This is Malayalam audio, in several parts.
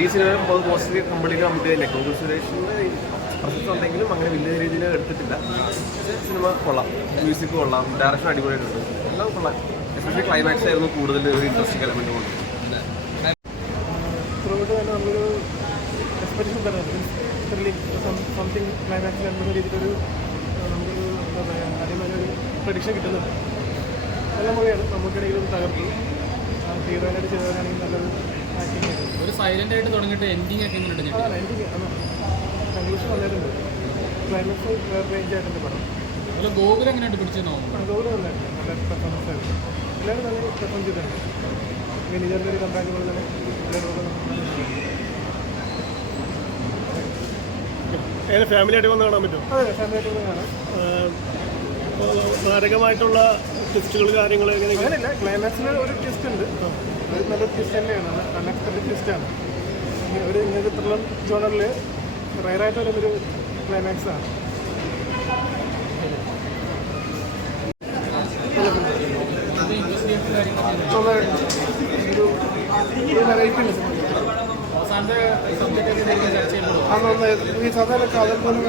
ഈ സിനിമ മോസ്റ്റ്ലി കംപ്ലീറ്റ് നമുക്ക് ഗോകുൽ സുരേഷിൻ്റെ പ്രസൻസ് ഉണ്ടെങ്കിലും അങ്ങനെ വലിയ രീതിയിൽ എടുത്തിട്ടില്ല. സിനിമ കൊള്ളാം, മ്യൂസിക് കൊള്ളാം, ഡയറക്ഷൻ അടിപൊളിയായിട്ടുണ്ട്, എല്ലാം കൊള്ളാം. എസ്പെഷ്യലി ക്ലൈമാക്സ് ആയിരുന്നു കൂടുതൽ ഒരു ഇൻട്രസ്റ്റിംഗ് എലമെന്റ് കൊണ്ട്. നമ്മളൊരു എക്സ്പെക്ടേഷൻ തരുന്നത് സംതിങ് ക്ലൈമാക്സിൽ എന്ന രീതിയിലൊരു നമുക്കൊരു എന്താ പറയുക ആദ്യമായി ഒരു പ്രഡിക്ഷൻ കിട്ടുന്നുണ്ട്. നല്ല മൂവിയാണ്, നമുക്കിടയിലും തകർത്തു. ഹീറോയിനായിട്ട് ചെയ്തവരാണെങ്കിൽ നല്ലൊരു ആക്ടിങ് ആയിരുന്നു. ഒരു സൈലന്റ് ആയിട്ട് തുടങ്ങിയിട്ട് എൻഡിങ് ഒക്കെ എങ്ങനെയുണ്ട്? എൻഡിങ് കൺക്ലൂഷൻ വന്നിട്ടുണ്ട്, ക്ലൈമാക്സ് റേഞ്ച് ആയിട്ടുണ്ട് പടം. അതുപോലെ ഗോകുൽ എങ്ങനെയായിട്ട് പിടിച്ചു നോക്കും? ഗോകുൽ നന്നായിരുന്നു, നല്ല പെർഫോമൻസ് ആയിരുന്നു. എല്ലാവരും നല്ല പെർഫോം ചെയ്തിട്ടുണ്ട്. വിനീതൻ്റെ ഒരു കമ്പാക്ക് പോലെ തന്നെ എങ്ങനെ ഫാമിലി ആയിട്ട് വന്ന് കാണാൻ പറ്റും? അതെ, ഫാമിലി ആയിട്ട് വന്ന് കാണാം. മാരകമായിട്ടുള്ള ട്വിസ്റ്റുകൾ കാര്യങ്ങൾ അങ്ങനെയില്ല, ക്ലൈമാക്സിൽ ഒരു ട്വിസ്റ്റ് ഉണ്ട്. അത് നല്ലൊരു ട്വിസ്റ്റ് തന്നെയാണ്, നല്ല അൺഎക്സ്പെക്റ്റഡ് ട്വിസ്റ്റാണ്. ഒരു ഇങ്ങനത്തെ ത്രില്ലർ ജോണറിൽ റയറായിട്ട് വരുന്നൊരു ക്ലൈമാക്സ് ആണ്. ഒരു വെറൈറ്റി ഉണ്ട് ഈ സാധാരണ കഥ പോലെ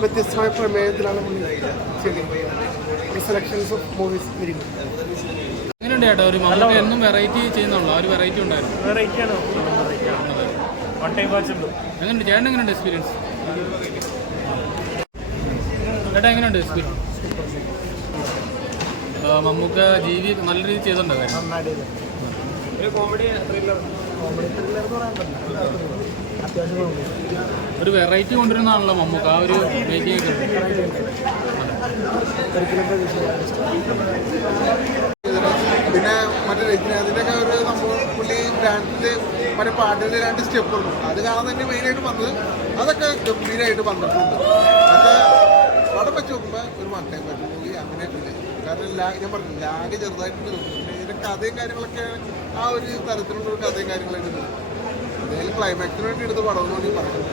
വ്യത്യസ്തമായ പ്രമേയത്തിലാണ് സെലക്ഷൻസ് ഓഫ് മൂവീസ് വരുന്നത്. എങ്ങനെയുണ്ട് ചേട്ടാ? ഒരു മമ്മൂട്ടി എന്നും വെറൈറ്റി ചെയ്യുന്നുള്ളൂ, ഒരു വെറൈറ്റി ഉണ്ടായിരുന്നു. വെറൈറ്റിയാണ്, വൺ ടൈം വാച്ചബിൾ. എങ്ങനെയുണ്ട് ചേട്ടൻ? എങ്ങനെയുണ്ട് എക്സ്പീരിയൻസ്? ചേട്ടാ എങ്ങനെയുണ്ട് എക്സ്പീരിയൻസ്? മമ്മൂക്ക ജീവി നല്ല രീതിയിൽ ചെയ്തിട്ടുണ്ടോ? ഒരു വെറൈറ്റി കൊണ്ടുവരുന്നതാണല്ലോ മമ്മൂക്ക, ആ ഒരു മേക്കിംഗ് ഒക്കെ. പിന്നെ മറ്റേ അതിൻ്റെയൊക്കെ ഒരു സംഭവം പുള്ളി ഡാൻസിൽ മറ്റേ പാട്ടിൽ 2 സ്റ്റെപ്പ് ഉണ്ട്, അത് കാണാൻ തന്നെ മെയിനായിട്ട് വന്നത്. അതൊക്കെ ഗംഭീരമായിട്ട് വന്നിട്ടുണ്ട്. അത് പടം വെച്ച് നോക്കുമ്പോൾ ഒരു മാറ്റാൻ പറ്റും മൂവി അങ്ങനെയായിട്ടില്ല. കാരണം ഞാൻ പറഞ്ഞു ലാഗ് ചെറുതായിട്ടുണ്ട് തോന്നുന്നു. ഇതിൻ്റെ കഥയും കാര്യങ്ങളൊക്കെ ആ ഒരു തരത്തിലുള്ള ഒരു കഥയും കാര്യങ്ങളായിട്ട് അതായത് ക്ലൈമാക്സിന് വേണ്ടി എടുത്ത് പടം എന്ന് വേണ്ടി പറയുന്നത്.